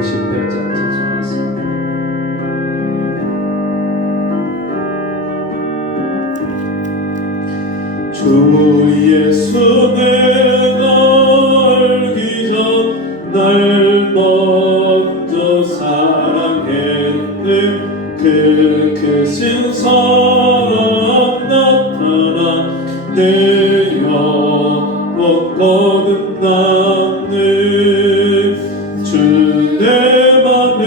98장 찬송하겠습니다. 주 예수 내가 알기 전 날 먼저 사랑했네. 그 크신 사랑 나타나 내 영혼 거듭났네. 주 내 맘에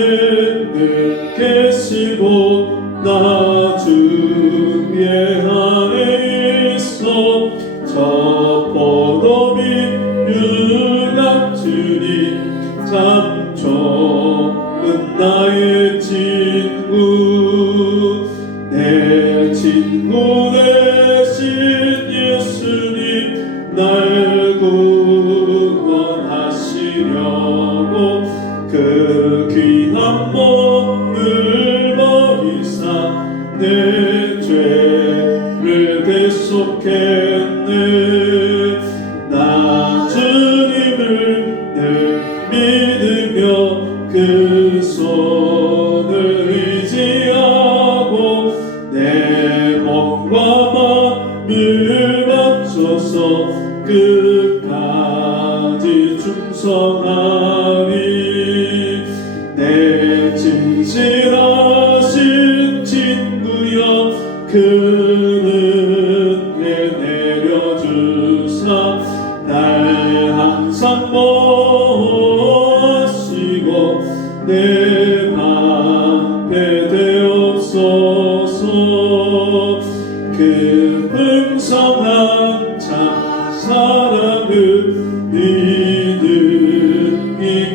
늘 계시고 나 주의 안에 있어. 저 포도비 유랑주니 참 좋은 나의 친구. 내 친구 되신 예수님 날 구원하시려고 그 귀한 몸을 버리사 내 죄를 대속했네. 나 주님을 늘 믿으며 그 손을 의지하고 내 몸과 마음을 바쳐서 끝까지 충성하리. 내 진실하신 친구여 그는 내 내려주사 날 항상 보호하시고 내 방패 되옵소서. 그 풍성한 참 사랑을 믿음이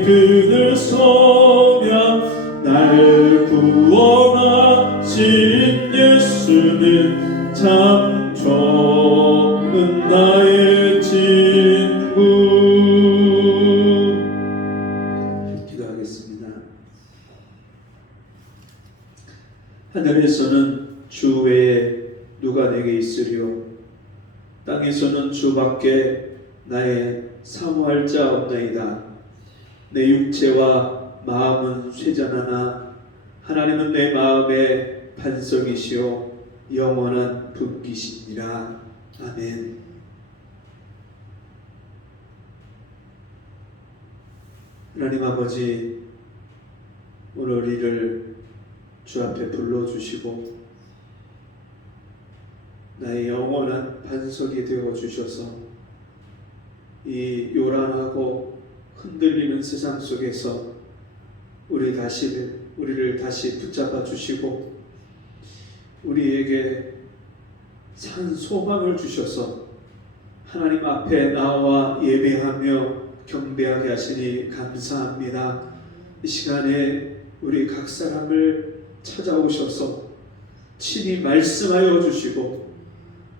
그들 소명 날 구원하신 예수는 참 좋은 나의 친구. 기도하겠습니다. 하늘에서는 주 외에 누가 내게 있으리요. 땅에서는 주밖에 나의 사모할 자 없나이다. 내 육체와 마음은 쇠잔하나 하나님은 내 마음의 반석이시요 영원한 분기시니라. 아멘. 하나님 아버지, 오늘 우리를 주 앞에 불러주시고 나의 영원한 반석이 되어주셔서 이 요란하고 흔들리는 세상 속에서 우리를 다시 붙잡아 주시고 우리에게 산 소망을 주셔서 하나님 앞에 나와 예배하며 경배하게 하시니 감사합니다. 이 시간에 우리 각 사람을 찾아오셔서 친히 말씀하여 주시고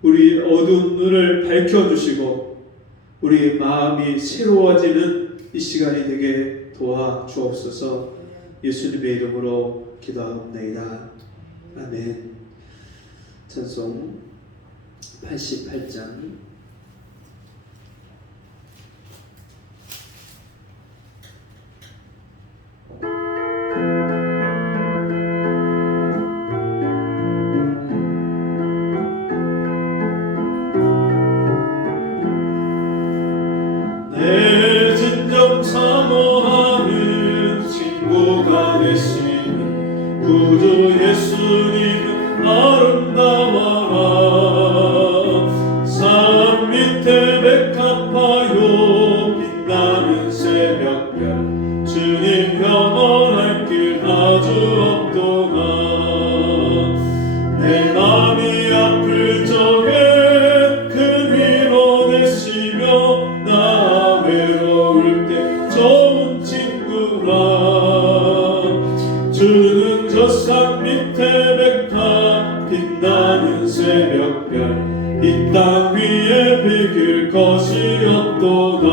우리 어두운 눈을 밝혀주시고 우리 마음이 새로워지는 이 시간이 되게 도와주옵소서. 예수님의 이름으로 기도하옵나이다. 아멘. 찬송 88장 내 진정 사모하는 친구가 되신 구주 예수님 아름다워라. 산 밑에 백합화요 빛나는 새벽별 주님 평안할 길 아주 없도다. 내 맘이 아플 적에 큰 위로 되시며 나 외로울 때 좋은 친구라. 주는 저 산 밑에 백합 빛나는 새벽별 이 땅 위에 비길 것이 없도다.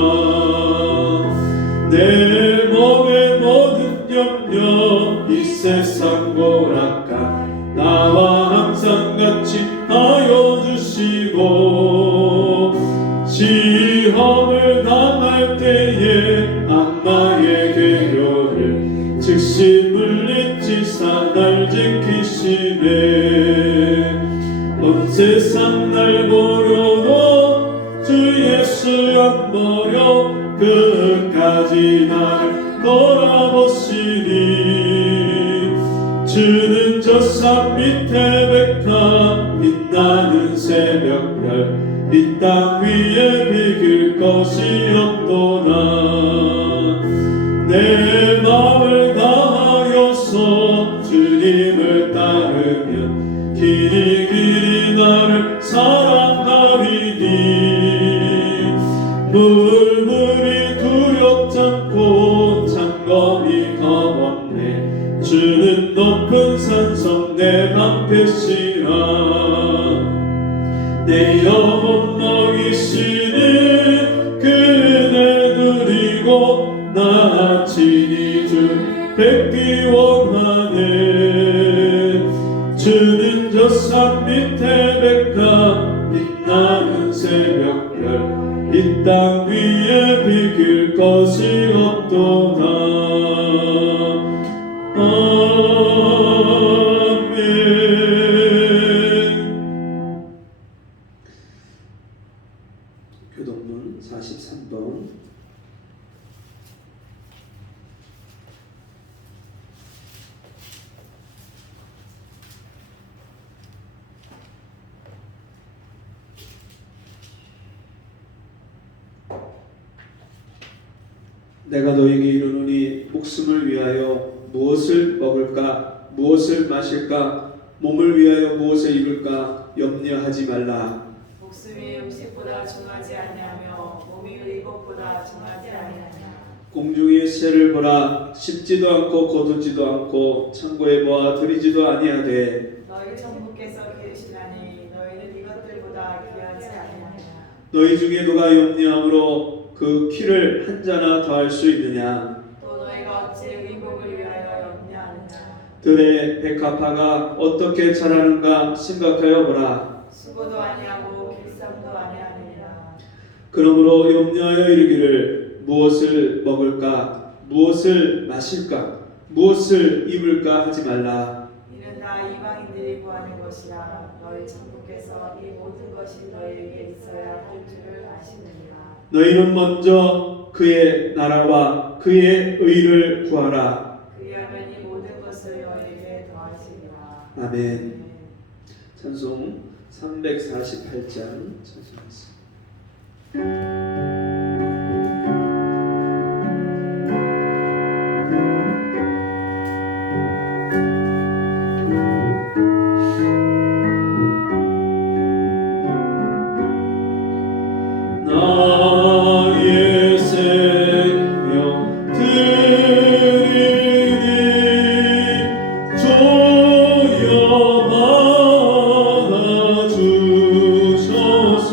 내 몸의 모든 염려 이 세상 고락한 나와 항상 같이 하여 주시고 시험을 당할 때에 악마의 계교를 짐을 잊지사 날 지키시네. 온 세상 날 버려도 주 예수 안 버려 끝까지 나를 돌아보시니. 주는 저 산 밑에 백합 빛나는 새벽별 이 땅 위에 비길 것이 없도다. 내 마음을 다하여서 주님을 따르면 길이 길이 나를 사랑하리니. 물이 두렵지 않고 창검이 겁없네. 주는 높은 산성 내 방패시라. 내 영혼 먹이시는 그대 누리고 나 친히 주 뵙기 원하네. 주는 저 산 밑에 백합 빛나는 새벽별 이 땅 위에 비길 것이 없도다. 교동문 43번. 내가 너에게 이르노니 목숨을 위하여 무엇을 먹을까 무엇을 마실까 몸을 위하여 무엇을 입을까 염려하지 말라. 목숨이 음식보다 중하지 아니하며 몸이 의복보다 중하지 아니하냐. 공중의 새를 보라. 심지도 않고 거두지도 않고 창고에 모아 들이지도 아니하되 너희 천부께서 기르시나니 너희는 이것들보다 귀하지 아니하냐. 너희 중에 누가 염려함으로 그 키를 한 자나 더할 수 있느냐. 또 너희가 어찌 의복을 위하여 염려하느냐. 들의 백합화가 어떻게 자라는가 생각하여 보라. 수고도 아니하고 길쌈도 아니하느니라. 그러므로 염려하여 이르기를 무엇을 먹을까 무엇을 마실까 무엇을 입을까 하지 말라. 이는 다 이방인들이 구하는 것이라. 너희 천부께서 이 모든 것이 너희에게 있어야 할 줄을 아시느니라. 너희는 먼저 그의 나라와 그의 의를 구하라. 그리하면 이 모든 것을 너희에게 더하시리라. 아멘. 찬송 348장 찬송하겠습니다. 나의 생명 드리니 주여 받아주소서.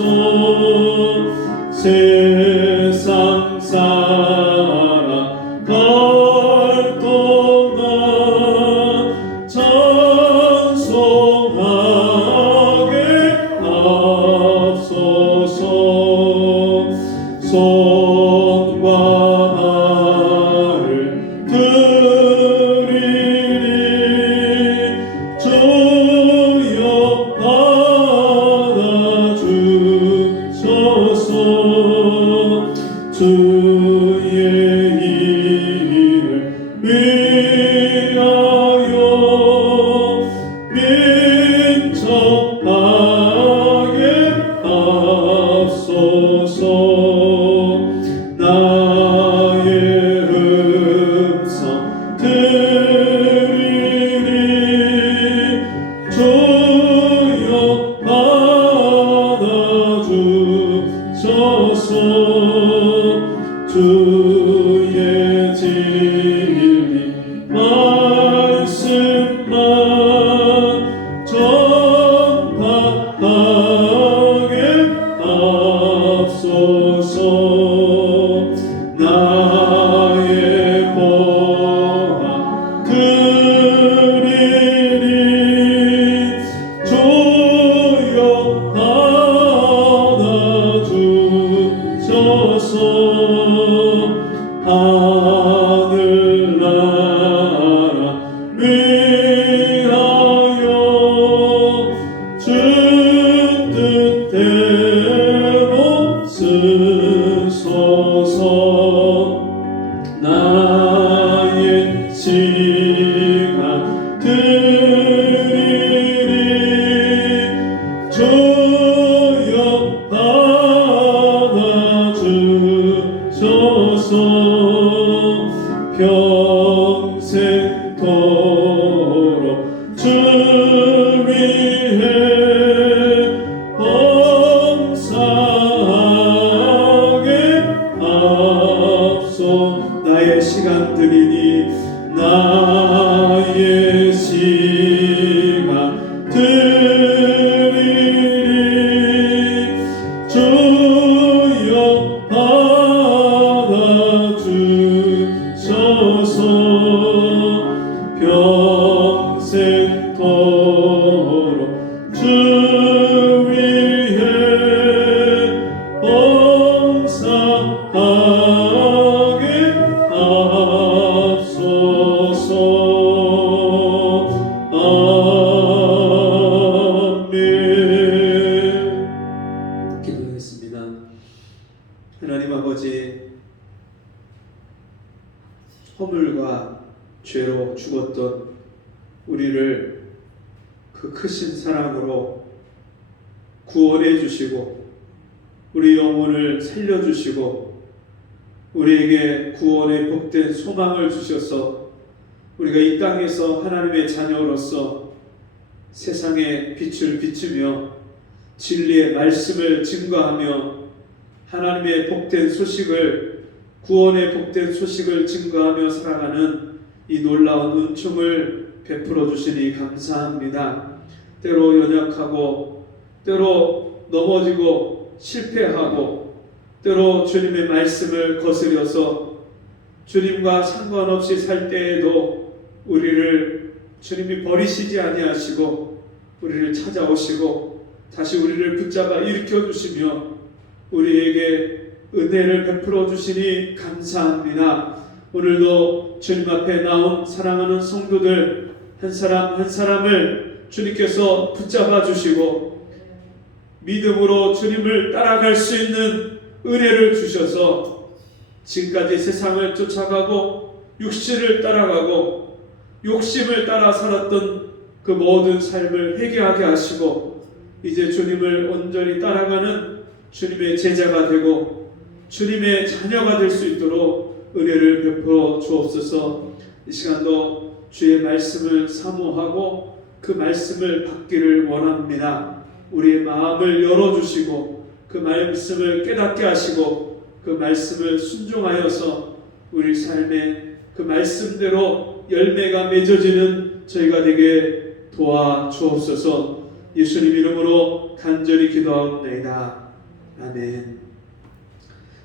나의 시간 드리리 주여 받아주소서 평생토록 주 위해 봉사하게 앞서 나의 시간 드리니 나의 시간 드리리 주여 받아주소서 평생토록 주 위해 봉사하게 앞서서 아멘. 기도하겠습니다. 하나님 아버지, 허물과 죄로 죽었던 우리를 그 크신 사랑으로 구원해 주시고 우리 영혼을 살려주시고 우리에게 구원의 복된 소망을 주셔서 우리가 이 땅에서 하나님의 자녀로서 세상에 빛을 비추며 진리의 말씀을 증거하며 하나님의 복된 소식을, 구원의 복된 소식을 증거하며 살아가는 이 놀라운 은총을 베풀어 주시니 감사합니다. 때로 연약하고 때로 넘어지고 실패하고 때로 주님의 말씀을 거스려서 주님과 상관없이 살 때에도 우리를 주님이 버리시지 아니하시고 우리를 찾아오시고 다시 우리를 붙잡아 일으켜 주시며 우리에게 은혜를 베풀어 주시니 감사합니다. 오늘도 주님 앞에 나온 사랑하는 성도들 한 사람 한 사람을 주님께서 붙잡아 주시고 믿음으로 주님을 따라갈 수 있는 은혜를 주셔서 지금까지 세상을 쫓아가고 육신을 따라가고 욕심을 따라 살았던 그 모든 삶을 회개하게 하시고 이제 주님을 온전히 따라가는 주님의 제자가 되고 주님의 자녀가 될 수 있도록 은혜를 베풀어 주옵소서. 이 시간도 주의 말씀을 사모하고 그 말씀을 받기를 원합니다. 우리의 마음을 열어주시고 그 말씀을 깨닫게 하시고 그 말씀을 순종하여서 우리 삶에 그 말씀대로 열매가 맺어지는 저희가 되게 도와주옵소서. 예수님 이름으로 간절히 기도하옵나이다. 아멘.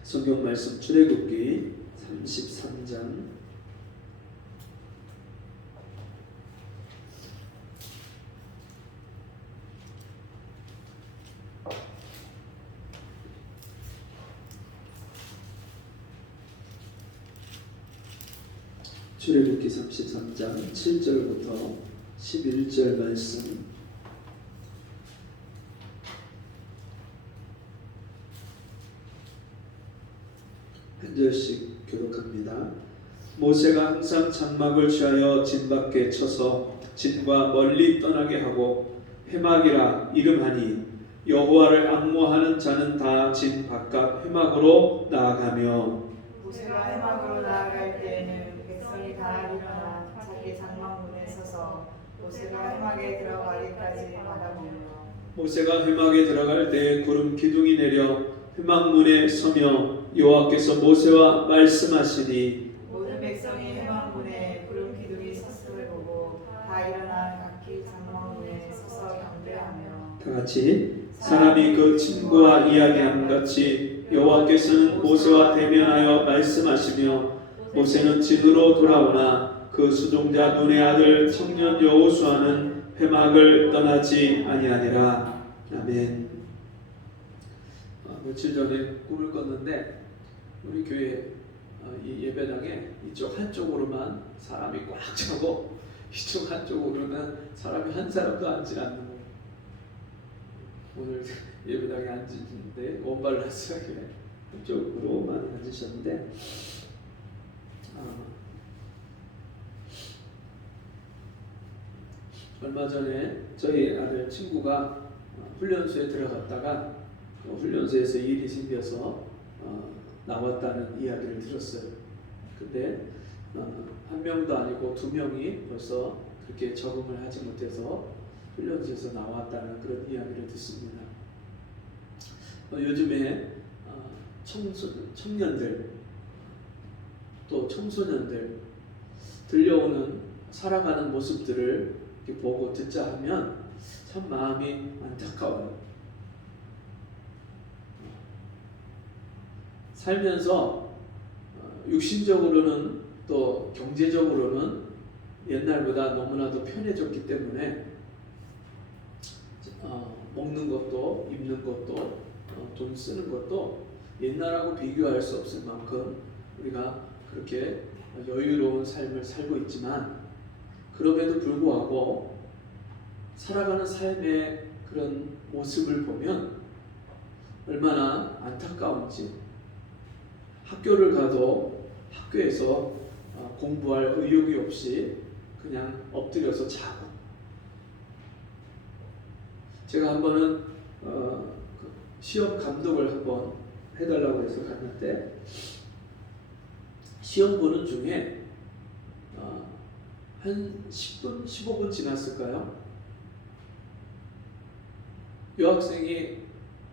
성경 말씀 출애굽기 33장 출애굽기 33장 7절부터 11절 말씀 한 절씩 교독합니다. 모세가 항상 장막을 취하여 진 밖에 쳐서 진과 멀리 떠나게 하고 회막이라 이름하니 여호와를 앙모하는 자는 다 진 바깥 회막으로 나아가며 모세가 회막으로 나아갈 때에는 백성이 다 일어나 자기 장막문에 서서 모세가 회막에 들어가기까지 바라보며 모세가 회막에 들어갈 때 구름 기둥이 내려 회막문에 서며 여호와께서 모세와 말씀하시니 모든 백성이 회막문에 구름 기둥이 섰음을 보고 다 일어나 각기 장막문에 서서 경배하며 다 같이 사람이 그 친구와 이야기함 같이 여호와께서는 모세와 대면하여 말씀하시며 모세는 진으로 돌아오나 그 수종자 눈의 아들 청년 여호수아는 회막을 떠나지 아니하니라. 아멘. 며칠 전에 꿈을 꿨는데 우리 교회 이 예배당에 이쪽 한쪽으로만 사람이 꽉 차고 이쪽 한쪽으로는 사람이 한 사람도 앉지 않는 거. 오늘 예배당에 앉으시는데 원발라스하게 한쪽으로만 앉으셨는데 얼마 전에 저희 아들 친구가 훈련소에 들어갔다가 훈련소에서 일이 생겨서 나왔다는 이야기를 들었어요. 근데 한 명도 아니고 2명이 벌써 그렇게 적응을 하지 못해서 훈련소에서 나왔다는 그런 이야기를 듣습니다. 요즘에 청년들 또 청소년들 들려오는 살아가는 모습들을 이렇게 보고 듣자 하면 참 마음이 안타까워요. 살면서 육신적으로는 또 경제적으로는 옛날보다 너무나도 편해졌기 때문에 먹는 것도 입는 것도 돈 쓰는 것도 옛날하고 비교할 수 없을 만큼 우리가 그렇게 여유로운 삶을 살고 있지만, 그럼에도 불구하고 살아가는 삶의 그런 모습을 보면 얼마나 안타까운지. 학교를 가도 학교에서 공부할 의욕이 없이 그냥 엎드려서 자고. 제가 한 번은 시험 감독을 한번 해달라고 해서 갔는데, 시험 보는 중에 한 10분, 15분 지났을까요? 여학생이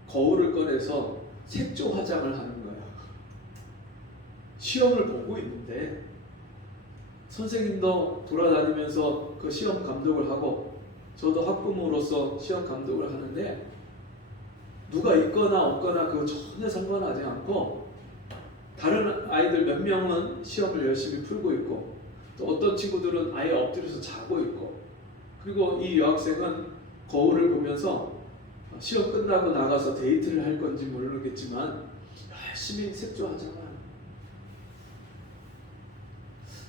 거울을 꺼내서 색조 화장을 하는 거예요. 시험을 보고 있는데 선생님도 돌아다니면서 그 시험 감독을 하고 저도 학부모로서 시험 감독을 하는데, 누가 있거나 없거나 그거 전혀 상관하지 않고 다른 아이들 몇 명은 시험을 열심히 풀고 있고 또 어떤 친구들은 아예 엎드려서 자고 있고, 그리고 이 여학생은 거울을 보면서 시험 끝나고 나가서 데이트를 할 건지 모르겠지만 열심히 색조 화장을 하는.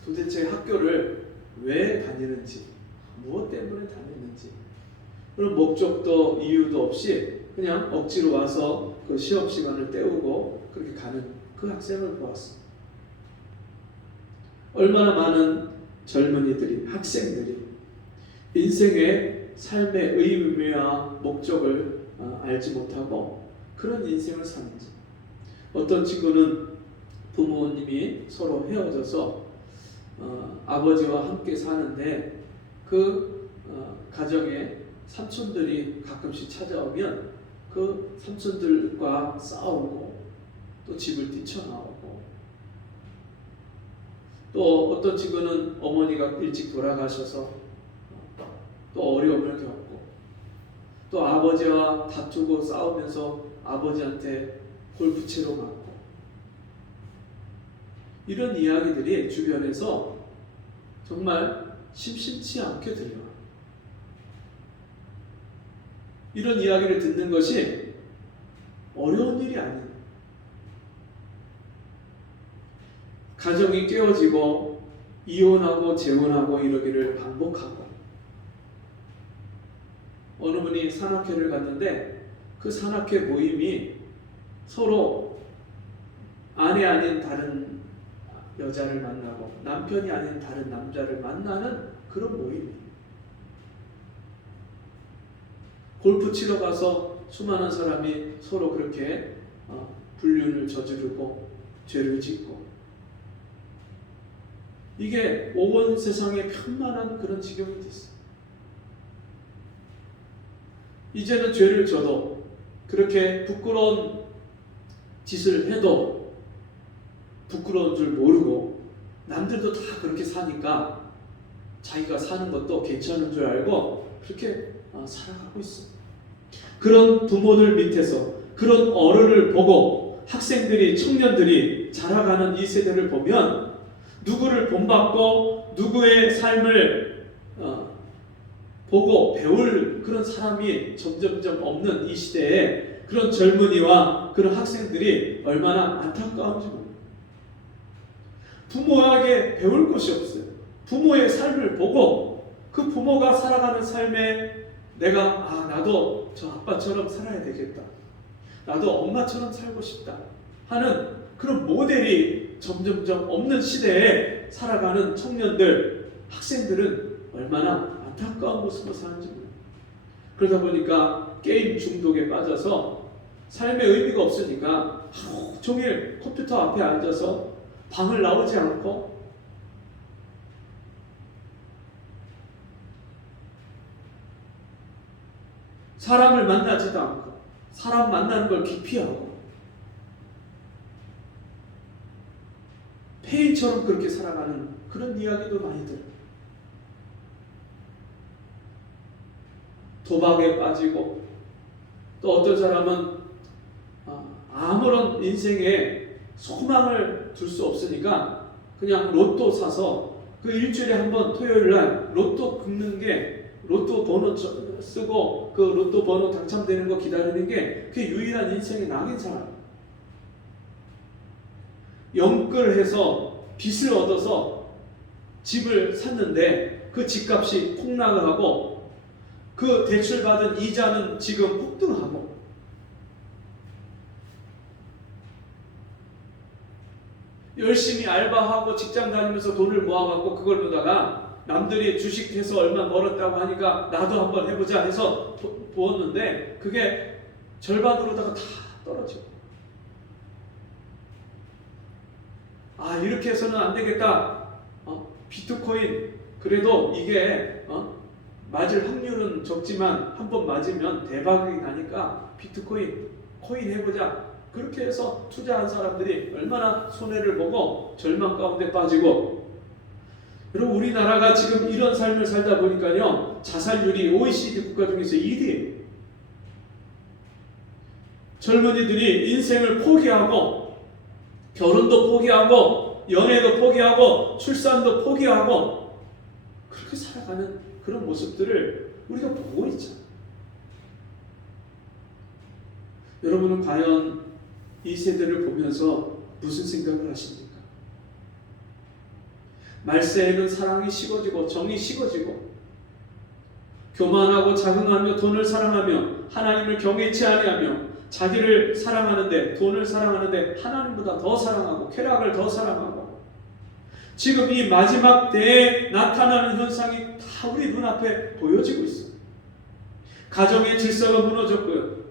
도대체 학교를 왜 다니는지, 무엇 때문에 다니는지, 그런 목적도 이유도 없이 그냥 억지로 와서 그 시험 시간을 때우고 그렇게 가는 그 학생을 보았습니다. 얼마나 많은 젊은이들이, 학생들이 인생의 삶의 의미와 목적을 알지 못하고 그런 인생을 사는지. 어떤 친구는 부모님이 서로 헤어져서 아버지와 함께 사는데 그 가정에 삼촌들이 가끔씩 찾아오면 그 삼촌들과 싸우고 또 집을 뛰쳐나오고, 또 어떤 친구는 어머니가 일찍 돌아가셔서 또 어려움을 겪고, 또 아버지와 다투고 싸우면서 아버지한테 골프채로 맞고, 이런 이야기들이 주변에서 정말 심심치 않게 들려요. 이런 이야기를 듣는 것이 어려운 일이 아니에요. 가정이 깨어지고 이혼하고 재혼하고 이러기를 반복하고, 어느 분이 산악회를 갔는데 그 산악회 모임이 서로 아내 아닌 다른 여자를 만나고 남편이 아닌 다른 남자를 만나는 그런 모임이에요. 골프 치러 가서 수많은 사람이 서로 그렇게 불륜을 저지르고 죄를 짓고, 이게 온 세상에 편만한 그런 지경이 됐어요. 이제는 죄를 져도, 그렇게 부끄러운 짓을 해도 부끄러운 줄 모르고, 남들도 다 그렇게 사니까 자기가 사는 것도 괜찮은 줄 알고 그렇게 살아가고 있어요. 그런 부모들 밑에서 그런 어른을 보고 학생들이, 청년들이 자라가는 이 세대를 보면 누구를 본받고 누구의 삶을 보고 배울 그런 사람이 점점점 없는 이 시대에 그런 젊은이와 그런 학생들이 얼마나 안타까운지 모릅니다. 부모에게 배울 것이 없어요. 부모의 삶을 보고 그 부모가 살아가는 삶에 내가 나도 저 아빠처럼 살아야 되겠다, 나도 엄마처럼 살고 싶다 하는 그런 모델이 점점점 없는 시대에 살아가는 청년들, 학생들은 얼마나 안타까운 모습으로 사는지 몰라요. 그러다 보니까 게임 중독에 빠져서 삶의 의미가 없으니까 하루 종일 컴퓨터 앞에 앉아서 방을 나오지 않고 사람을 만나지도 않고 사람 만나는 걸 기피하고 폐인처럼 그렇게 살아가는 그런 이야기도 많이 들어요. 도박에 빠지고 또 어떤 사람은 아무런 인생에 소망을 둘 수 없으니까 그냥 로또 사서 그 일주일에 한 번 토요일 날 로또 긁는 게 로또 번호 쓰고 그 로또 번호 당첨되는 거 기다리는 게 그게 유일한 인생의 낙인 살아요. 영끌해서 빚을 얻어서 집을 샀는데 그 집값이 폭락을 하고 그 대출받은 이자는 지금 폭등하고 열심히 알바하고 직장 다니면서 돈을 모아갖고 그걸 보다가 남들이 주식해서 얼마 벌었다고 하니까 나도 한번 해보자 해서 부었는데 그게 절반으로다가 다 떨어지고 이렇게 해서는 안 되겠다. 비트코인 그래도 이게 맞을 확률은 적지만 한번 맞으면 대박이 나니까 비트코인 코인 해보자. 그렇게 해서 투자한 사람들이 얼마나 손해를 보고 절망 가운데 빠지고 여러분 우리나라가 지금 이런 삶을 살다 보니까요 자살률이 OECD 국가 중에서 1위예요. 젊은이들이 인생을 포기하고 결혼도 포기하고 연애도 포기하고 출산도 포기하고 그렇게 살아가는 그런 모습들을 우리가 보고 있죠. 여러분은 과연 이 세대를 보면서 무슨 생각을 하십니까? 말세에는 사랑이 식어지고 정이 식어지고 교만하고 자긍하며 돈을 사랑하며 하나님을 경외치 아니하며 자기를 사랑하는데 돈을 사랑하는데 하나님보다 더 사랑하고 쾌락을 더 사랑하고 지금 이 마지막 때에 나타나는 현상이 다 우리 눈앞에 보여지고 있어요. 가정의 질서가 무너졌고요.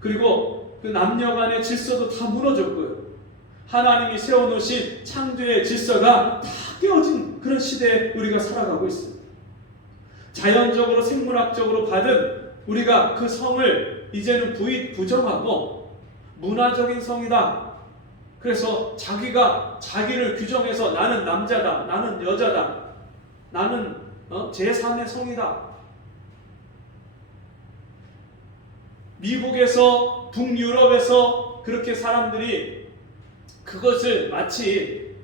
그리고 그 남녀 간의 질서도 다 무너졌고요. 하나님이 세워놓으신 창조의 질서가 다 깨어진 그런 시대에 우리가 살아가고 있습니다. 자연적으로 생물학적으로 받은 우리가 그 성을 이제는 부정하고 문화적인 성이다. 그래서 자기가 자기를 규정해서 나는 남자다, 나는 여자다, 나는 제3의 성이다. 미국에서 북유럽에서 그렇게 사람들이 그것을 마치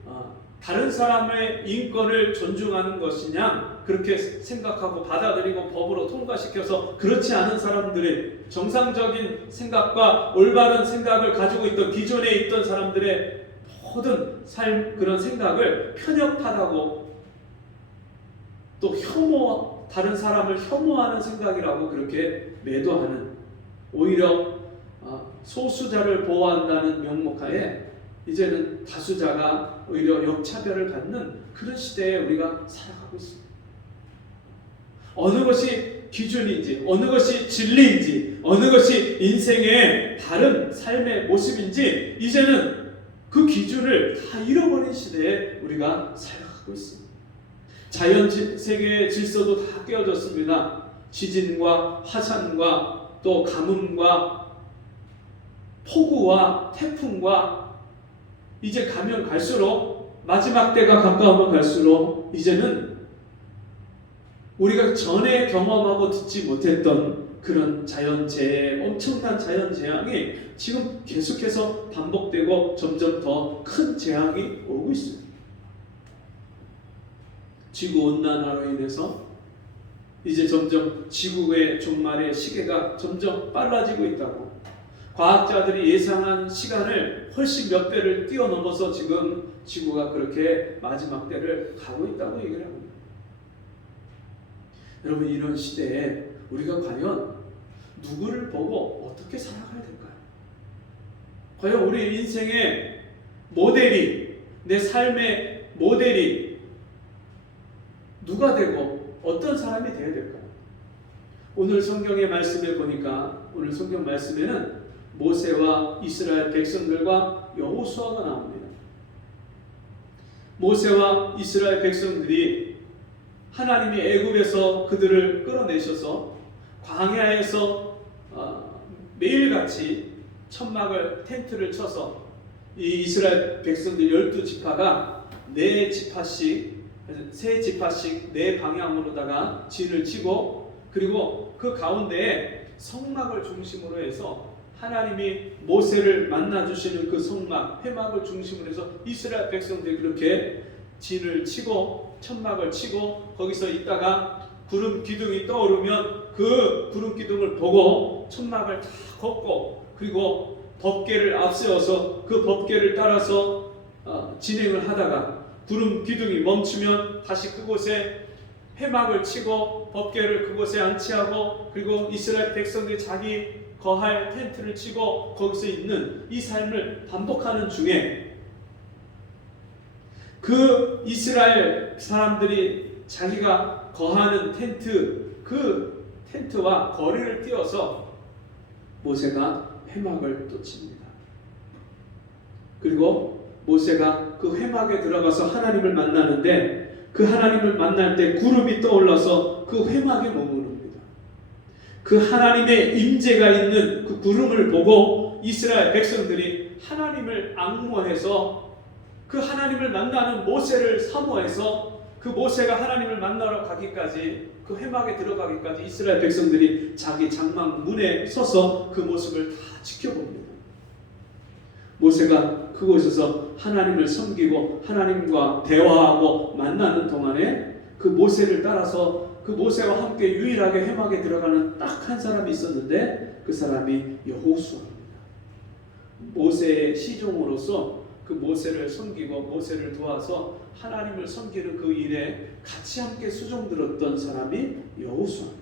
다른 사람의 인권을 존중하는 것이냐 그렇게 생각하고 받아들이고 법으로 통과시켜서 그렇지 않은 사람들의 정상적인 생각과 올바른 생각을 가지고 있던 기존에 있던 사람들의 모든 삶 그런 생각을 편협하다고 또 다른 사람을 혐오하는 생각이라고 그렇게 매도하는 오히려 소수자를 보호한다는 명목하에 이제는 다수자가 오히려 역차별을 받는 그런 시대에 우리가 살아가고 있습니다. 어느 것이 기준인지, 어느 것이 진리인지, 어느 것이 인생의 바른 삶의 모습인지 이제는 그 기준을 다 잃어버린 시대에 우리가 살아가고 있습니다. 자연 세계의 질서도 다 깨어졌습니다. 지진과 화산과 또 가뭄과 폭우와 태풍과 이제 가면 갈수록 마지막 때가 가까우면 갈수록 이제는 우리가 전에 경험하고 듣지 못했던 그런 자연재해, 엄청난 자연재앙이 지금 계속해서 반복되고 점점 더 큰 재앙이 오고 있습니다. 지구온난화로 인해서 이제 점점 지구의 종말의 시계가 점점 빨라지고 있다고 과학자들이 예상한 시간을 훨씬 몇 배를 뛰어넘어서 지금 지구가 그렇게 마지막 때를 가고 있다고 얘기를 합니다. 여러분 이런 시대에 우리가 과연 누구를 보고 어떻게 살아가야 될까요? 과연 우리 인생의 모델이 내 삶의 모델이 누가 되고 어떤 사람이 되어야 될까요? 오늘 성경의 말씀에 보니까 오늘 성경 말씀에는 모세와 이스라엘 백성들과 여호수아가 나옵니다. 모세와 이스라엘 백성들이 하나님이 애굽에서 그들을 끌어내셔서 광야에서 매일같이 천막을 텐트를 쳐서 이 이스라엘 백성들 12지파가 4지파씩 3지파씩 4방향으로다가 진을 치고 그리고 그 가운데에 성막을 중심으로 해서 하나님이 모세를 만나주시는 그 성막, 회막을 중심으로 해서 이스라엘 백성들이 그렇게 진을 치고 천막을 치고 거기서 있다가 구름 기둥이 떠오르면 그 구름 기둥을 보고 천막을 다 걷고 그리고 법궤를 앞세워서 그 법궤를 따라서 진행을 하다가 구름 기둥이 멈추면 다시 그곳에 회막을 치고 법궤를 그곳에 안치하고 그리고 이스라엘 백성들이 자기 거할 텐트를 치고 거기서 있는 이 삶을 반복하는 중에 그 이스라엘 사람들이 자기가 거하는 텐트 그 텐트와 거리를 띄어서 모세가 회막을 또 칩니다. 그리고 모세가 그 회막에 들어가서 하나님을 만나는데 그 하나님을 만날 때 구름이 떠올라서 그 회막에 머무릅니다. 그 하나님의 임재가 있는 그 구름을 보고 이스라엘 백성들이 하나님을 앙모해서 그 하나님을 만나는 모세를 사모해서 그 모세가 하나님을 만나러 가기까지 그 회막에 들어가기까지 이스라엘 백성들이 자기 장막 문에 서서 그 모습을 다 지켜봅니다. 모세가 그곳에서 하나님을 섬기고 하나님과 대화하고 만나는 동안에 그 모세를 따라서 그 모세와 함께 유일하게 회막에 들어가는 딱 한 사람이 있었는데 그 사람이 여호수아입니다. 모세의 시종으로서 그 모세를 섬기고 모세를 도와서 하나님을 섬기는 그 일에 같이 함께 수종들었던 사람이 여호수아입니다.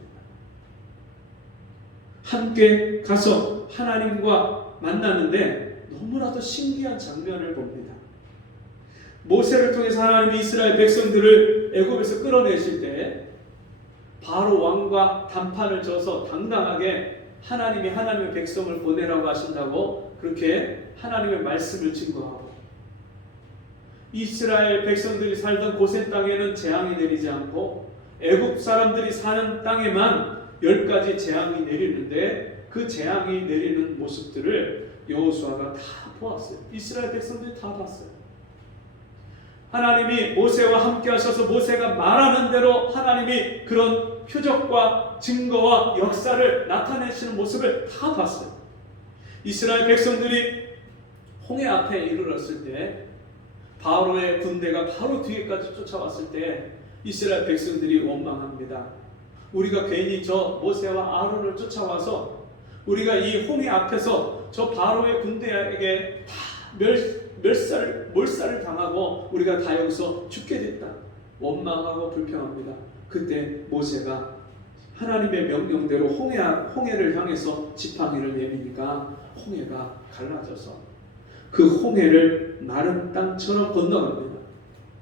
함께 가서 하나님과 만나는데 너무나도 신기한 장면을 봅니다. 모세를 통해서 하나님이 이스라엘 백성들을 애굽에서 끌어내실 때 바로 왕과 단판을 져서 당당하게 하나님이 하나님의 백성을 보내라고 하신다고 그렇게 하나님의 말씀을 증거하고 이스라엘 백성들이 살던 고센 땅에는 재앙이 내리지 않고 애굽 사람들이 사는 땅에만 10가지 재앙이 내리는데 그 재앙이 내리는 모습들을 여호수아가 다 보았어요. 이스라엘 백성들이 다 봤어요. 하나님이 모세와 함께 하셔서 모세가 말하는 대로 하나님이 그런 표적과 증거와 역사를 나타내시는 모습을 다 봤어요. 이스라엘 백성들이 홍해 앞에 이르렀을 때 바로의 군대가 바로 뒤에까지 쫓아왔을 때 이스라엘 백성들이 원망합니다. 우리가 괜히 저 모세와 아론을 쫓아와서 우리가 이 홍해 앞에서 저 바로의 군대에게 다 몰살을 당하고 우리가 다 여기서 죽게 됐다. 원망하고 불평합니다. 그때 모세가 하나님의 명령대로 홍해를 향해서 지팡이를 내미니까 홍해가 갈라져서 그 홍해를 마른 땅처럼 건너갑니다.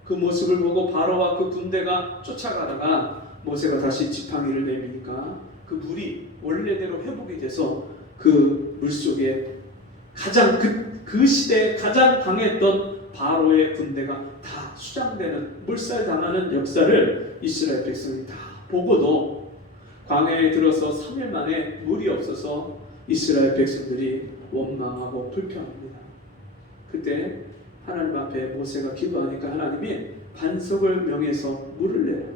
그 모습을 보고 바로와 그 군대가 쫓아가다가 모세가 다시 지팡이를 내미니까 그 물이 원래대로 회복이 돼서 그 물속에 가장 그 시대에 가장 강했던 바로의 군대가 다 수장되는 몰살당하는 역사를 이스라엘 백성이 다 보고도 광야에 들어서 3일 만에 물이 없어서 이스라엘 백성들이 원망하고 불평합니다. 그때 하나님 앞에 모세가 기도하니까 하나님이 반석을 명해서 물을 내라.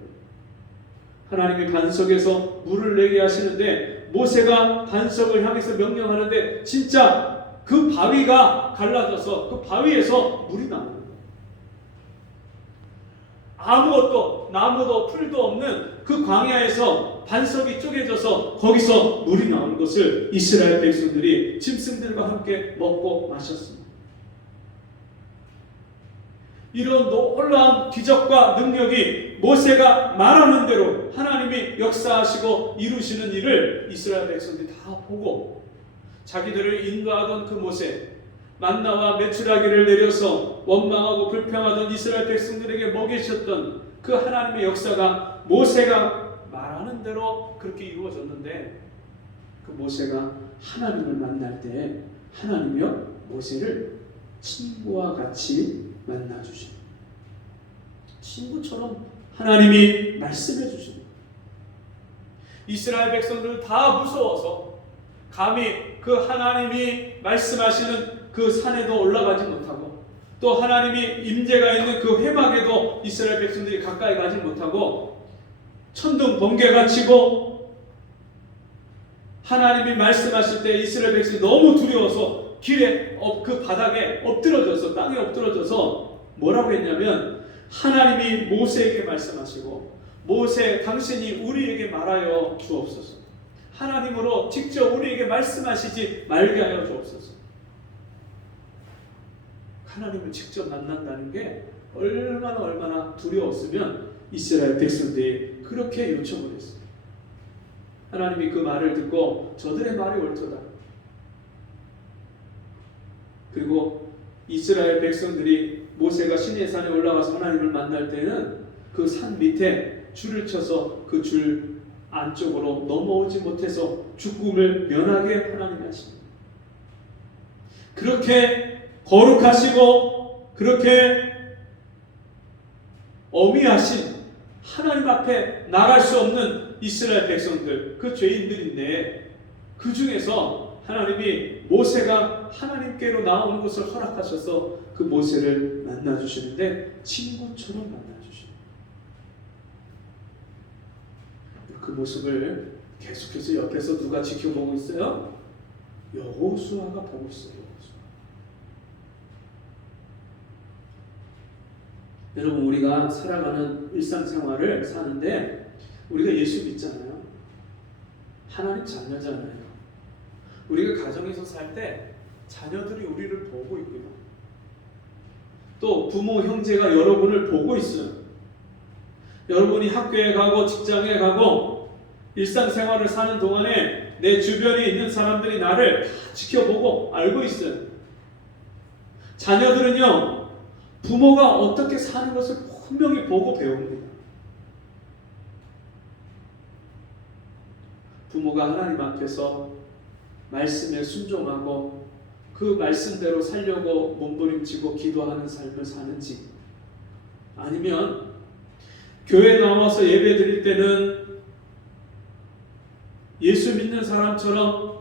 하나님이 반석에서 물을 내게 하시는데 모세가 반석을 향해서 명령하는데 진짜 그 바위가 갈라져서 그 바위에서 물이 나옵니다. 아무것도 나무도 풀도 없는 그 광야에서 반석이 쪼개져서 거기서 물이 나오는 것을 이스라엘 백성들이 짐승들과 함께 먹고 마셨습니다. 이런 놀라운 기적과 능력이 모세가 말하는 대로 하나님이 역사하시고 이루시는 일을 이스라엘 백성들이 다 보고 자기들을 인도하던 그 모세, 만나와 메추라기를 내려서 원망하고 불평하던 이스라엘 백성들에게 먹이셨던 그 하나님의 역사가 모세가 말하는 대로 그렇게 이루어졌는데, 그 모세가 하나님을 만날 때 하나님이요 모세를 친구와 같이 만나주십니다. 친구처럼 하나님이 말씀해 주십니다. 이스라엘 백성들은 다 무서워서 감히 그 하나님이 말씀하시는 그 산에도 올라가지 못하고, 또 하나님이 임재가 있는 그 회막에도 이스라엘 백성들이 가까이 가지 못하고 천둥 번개가 치고, 하나님이 말씀하실 때 이스라엘 백성이 너무 두려워서 길에 그 바닥에 엎드러져서, 땅에 엎드러져서 뭐라고 했냐면, 하나님이 모세에게 말씀하시고, 모세 당신이 우리에게 말하여 주옵소서. 하나님으로 직접 우리에게 말씀하시지 말게 하여 주옵소서. 하나님을 직접 만난다는 게 얼마나 두려웠으면 이스라엘 백성들이 그렇게 요청을 했어요. 하나님이 그 말을 듣고 저들의 말이 옳도다. 그리고 이스라엘 백성들이 모세가 시내산에 올라가서 하나님을 만날 때는 그 산 밑에 줄을 쳐서 그 줄 안쪽으로 넘어오지 못해서 죽음을 면하게 하나님이 하십니다. 그렇게 거룩하시고 그렇게 어미하신 하나님 앞에 나갈 수 없는 이스라엘 백성들, 그 죄인들인데, 그 중에서 하나님이 모세가 하나님께로 나오는 것을 허락하셔서 그 모세를 만나주시는데 친구처럼 만나주십니다. 그 모습을 계속해서 옆에서 누가 지켜보고 있어요? 여호수아가 보고 있어요. 여러분, 우리가 살아가는 일상생활을 사는데 우리가 예수 믿잖아요. 하나님 자녀잖아요. 우리가 가정에서 살 때 자녀들이 우리를 보고 있고요. 또 부모, 형제가 여러분을 보고 있어요. 여러분이 학교에 가고 직장에 가고 일상생활을 사는 동안에 내 주변에 있는 사람들이 나를 다 지켜보고 알고 있어요. 자녀들은요, 부모가 어떻게 사는 것을 분명히 보고 배웁니다. 부모가 하나님 앞에서 말씀에 순종하고 그 말씀대로 살려고 몸부림치고 기도하는 삶을 사는지, 아니면 교회 나와서 예배 드릴 때는 예수 믿는 사람처럼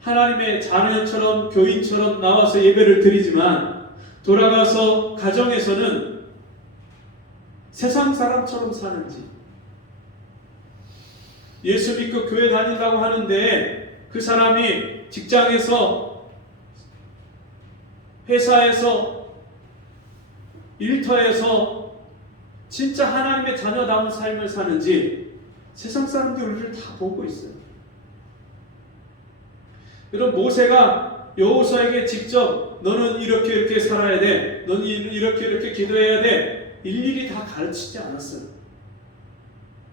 하나님의 자녀처럼 교인처럼 나와서 예배를 드리지만 돌아가서 가정에서는 세상 사람처럼 사는지, 예수 믿고 교회 다닌다고 하는데 그 사람이 직장에서, 회사에서, 일터에서 진짜 하나님의 자녀다운 삶을 사는지, 세상 사람들이 우리를 다 보고 있어요. 여러분, 모세가 여호수아에게 직접 너는 이렇게 살아야 돼, 너는 이렇게 기도해야 돼, 일일이 다 가르치지 않았어요.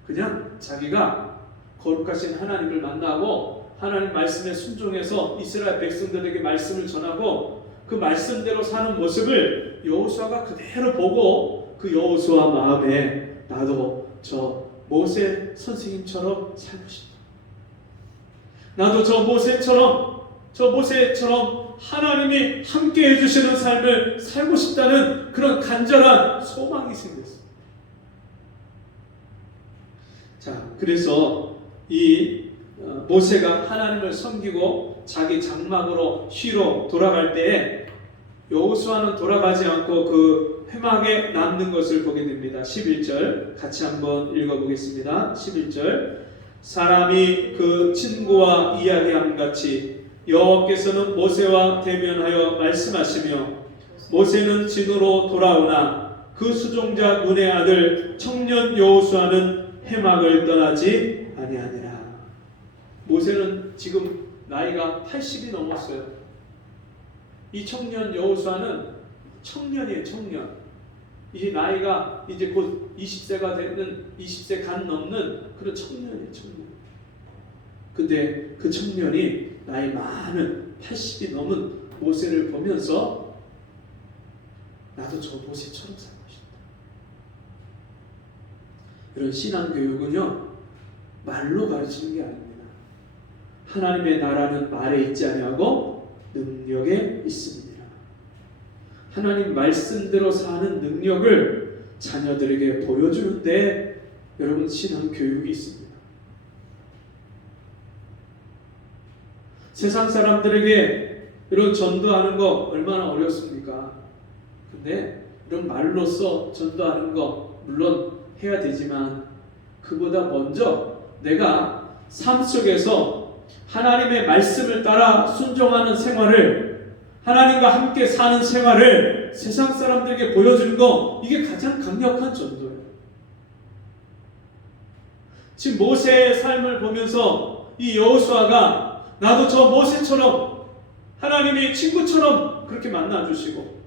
그냥 자기가 거룩하신 하나님을 만나고 하나님 말씀에 순종해서 이스라엘 백성들에게 말씀을 전하고 그 말씀대로 사는 모습을 여호수아가 그대로 보고, 그 여호수아 마음에 나도 저 모세 선생님처럼 살고 싶다. 나도 저 모세처럼 하나님이 함께 해주시는 삶을 살고 싶다는 그런 간절한 소망이 생겼어요. 자, 그래서 이 모세가 하나님을 섬기고 자기 장막으로 쉬러 돌아갈 때에 여호수아는 돌아가지 않고 그 회막에 남는 것을 보게 됩니다. 11절 같이 한번 읽어보겠습니다. 11절 사람이 그 친구와 이야기함 같이 여호와께서는 모세와 대면하여 말씀하시며 모세는 진으로 돌아오나 그 수종자 눈의 아들 청년 여호수아는 회막을 떠나지 아니하니라. 모세는 지금 나이가 80이 넘었어요. 이 청년 여호수아는 청년이에요. 청년. 이 나이가 이제 곧 20세가 되는, 20세 간 넘는 그런 청년이에요. 청년. 근데 그 청년이 나이 많은 80이 넘은 모세를 보면서 나도 저 모세처럼 살고 싶다. 이런 신앙교육은요, 말로 가르치는 게 아닙니다. 하나님의 나라는 말에 있지 아니하고 능력에 있습니다. 하나님 말씀대로 사는 능력을 자녀들에게 보여주는데 여러분 신앙교육이 있습니다. 세상 사람들에게 이런 전도하는 거 얼마나 어렵습니까? 근데 이런 말로써 전도하는 거 물론 해야 되지만 그보다 먼저 내가 삶 속에서 하나님의 말씀을 따라 순종하는 생활을, 하나님과 함께 사는 생활을 세상 사람들에게 보여주는 거, 이게 가장 강력한 전도예요. 지금 모세의 삶을 보면서 이 여호수아가 나도 저 모세처럼 하나님이 친구처럼 그렇게 만나주시고,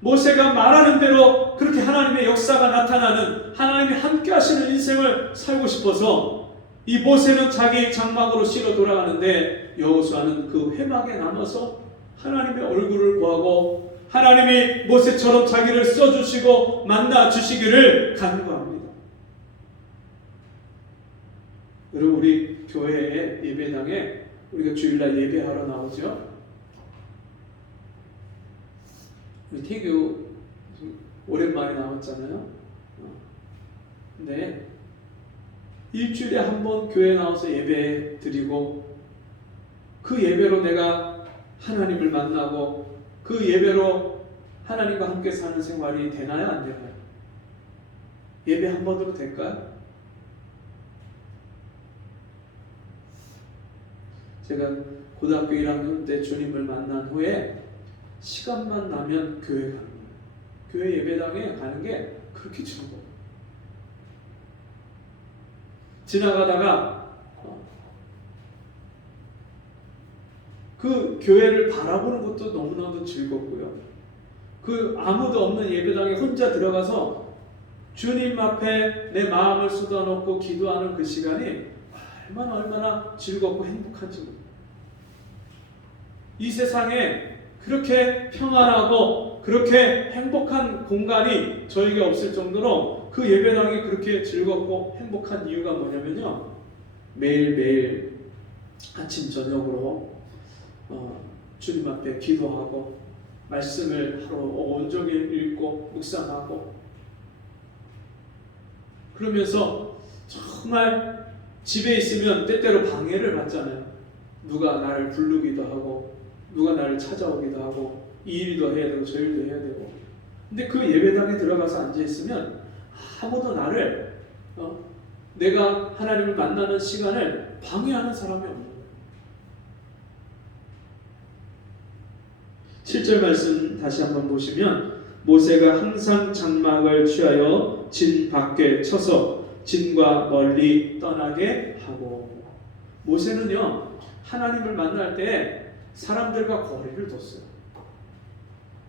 모세가 말하는 대로 그렇게 하나님의 역사가 나타나는, 하나님이 함께 하시는 인생을 살고 싶어서 이 모세는 자기 장막으로 실어 돌아가는데 여호수아는 그 회막에 남아서 하나님의 얼굴을 구하고 하나님이 모세처럼 자기를 써주시고 만나주시기를 간구합니다. 여러분, 우리 교회의 예배당에 우리가 주일날 예배하러 나오죠. 우리 태교 오랜만에 나왔잖아요. 근데 일주일에 한 번 교회 나와서 예배 드리고 그 예배로 내가 하나님을 만나고 그 예배로 하나님과 함께 사는 생활이 되나요? 안 되나요? 예배 한 번으로 될까요? 제가 고등학교 1학년 때 주님을 만난 후에 시간만 나면 교회 가는 거예요. 교회 예배당에 가는 게 그렇게 즐거워요. 지나가다가 그 교회를 바라보는 것도 너무나도 즐겁고요. 그 아무도 없는 예배당에 혼자 들어가서 주님 앞에 내 마음을 쏟아놓고 기도하는 그 시간이 얼마나 즐겁고 행복한지 모릅니다. 이 세상에 그렇게 평안하고 그렇게 행복한 공간이 저에게 없을 정도로 그 예배당이 그렇게 즐겁고 행복한 이유가 뭐냐면요, 매일매일 아침 저녁으로 주님 앞에 기도하고 말씀을 하루 온종일 읽고 묵상하고 그러면서 정말 집에 있으면 때때로 방해를 받잖아요. 누가 나를 부르기도 하고 누가 나를 찾아오기도 하고 이 일도 해야 되고 저 일도 해야 되고, 근데 그 예배당에 들어가서 앉아있으면 아무도 나를 내가 하나님을 만나는 시간을 방해하는 사람이 없는 거예요. 7절 말씀 다시 한번 보시면 모세가 항상 장막을 취하여 진 밖에 쳐서 진과 멀리 떠나게 하고, 모세는요 하나님을 만날 때 사람들과 거리를 뒀어요.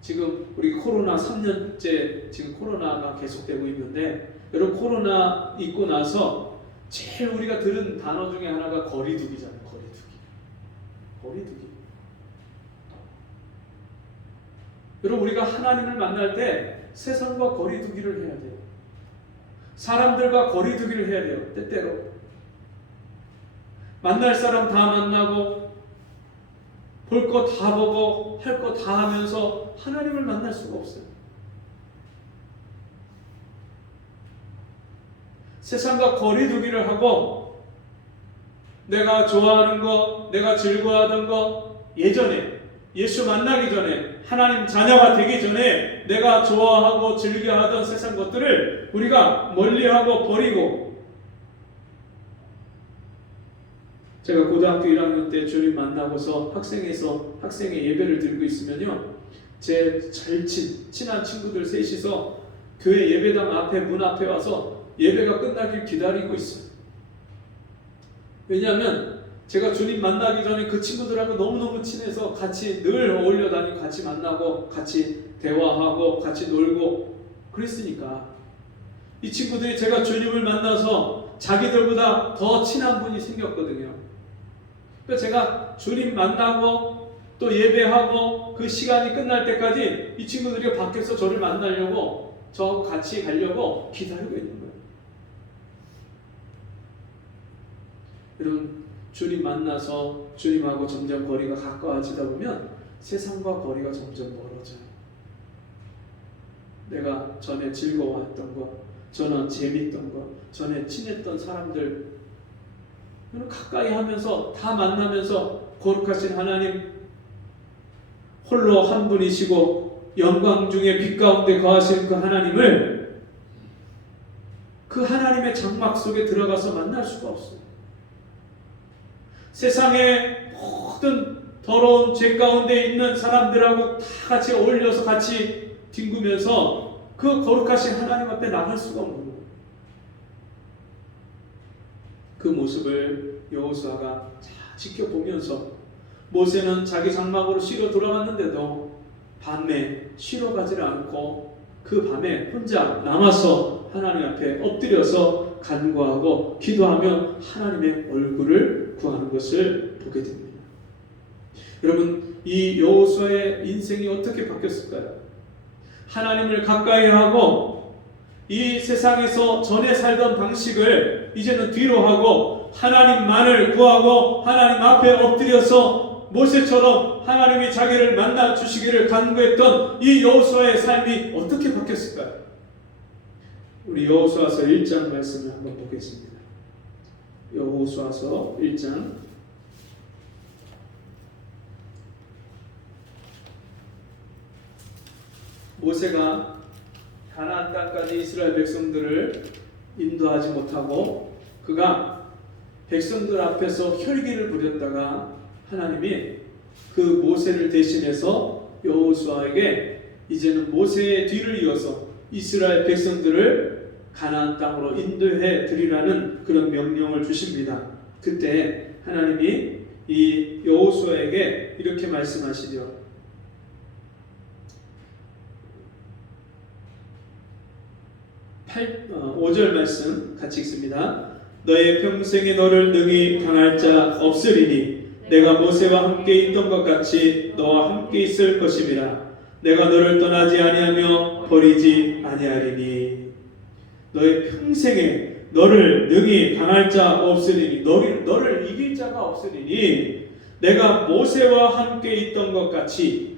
지금 우리 코로나 3년째 지금 코로나가 계속되고 있는데, 여러분 코로나 있고 나서 제일 우리가 들은 단어 중에 하나가 거리두기잖아요. 거리두기. 여러분, 우리가 하나님을 만날 때 세상과 거리두기를 해야 돼요. 사람들과 거리두기를 해야 돼요. 때때로 만날 사람 다 만나고 볼 거 다 보고 할 거 다 하면서 하나님을 만날 수가 없어요. 세상과 거리두기를 하고 내가 좋아하는 거, 내가 즐거워하던 거, 예전에 예수 만나기 전에 하나님 자녀가 되기 전에 내가 좋아하고 즐겨하던 세상 것들을 우리가 멀리하고 버리고, 제가 고등학교 1학년 때 주님 만나고서 학생의 예배를 드리고 있으면요, 제 절친 친한 친구들 셋이서 교회 예배당 앞에 문 앞에 와서 예배가 끝나길 기다리고 있어요. 왜냐하면 제가 주님 만나기 전에 그 친구들하고 너무너무 친해서 같이 늘 어울려 다니고 같이 만나고 같이 대화하고 같이 놀고 그랬으니까, 이 친구들이 제가 주님을 만나서 자기들보다 더 친한 분이 생겼거든요. 그래서 제가 주님 만나고 또 예배하고 그 시간이 끝날 때까지 이 친구들이 밖에서 저를 만나려고 저하고 같이 가려고 기다리고 있는 거예요. 여러분, 주님 만나서 주님하고 점점 거리가 가까워지다 보면 세상과 거리가 점점 멀어져요. 내가 전에 즐거워했던 것, 전에 재밌던 것, 전에 친했던 사람들 가까이 하면서 다 만나면서 거룩하신 하나님, 홀로 한 분이시고 영광 중에 빛 가운데 거하시는 그 하나님을, 그 하나님의 장막 속에 들어가서 만날 수가 없어요. 세상의 모든 더러운 죄 가운데 있는 사람들하고 다 같이 어울려서 같이 뒹구면서 그 거룩하신 하나님 앞에 나갈 수가 없는 거예요. 그 모습을 여호수아가 잘 지켜보면서, 모세는 자기 장막으로 쉬러 돌아갔는데도 밤에 쉬러 가지를 않고 그 밤에 혼자 남아서 하나님 앞에 엎드려서 간구하고 기도하며 하나님의 얼굴을 구하는 것을 보게 됩니다. 여러분, 이 여호수아의 인생이 어떻게 바뀌었을까요? 하나님을 가까이 하고 이 세상에서 전에 살던 방식을 이제는 뒤로 하고 하나님만을 구하고 하나님 앞에 엎드려서 모세처럼 하나님이 자기를 만나 주시기를 간구했던 이 여호수아의 삶이 어떻게 바뀌었을까요? 우리 여호수아서 1장 말씀을 한번 보겠습니다. 여호수아서 1장 '모세가 가나안 땅까지 이스라엘 백성들을 인도하지 못하고 그가 백성들 앞에서 혈기를 부렸다가 하나님이 그 모세를 대신해서 여호수아에게 이제는 모세의 뒤를 이어서 이스라엘 백성들을 가나안 땅으로 인도해 드리라는 그런 명령을 주십니다. 그때 하나님이 이 여호수아에게 이렇게 말씀하시죠. 5절 말씀 같이 읽습니다. 너의 평생에 너를 능히 당할 자 없으리니 내가 모세와 함께 있던 것 같이 너와 함께 있을 것임이라. 내가 너를 떠나지 아니하며 버리지 아니하리니. 너의 평생에 너를 능히 당할 자 없으리니, 너를 이길 자가 없으리니 내가 모세와 함께 있던 것 같이.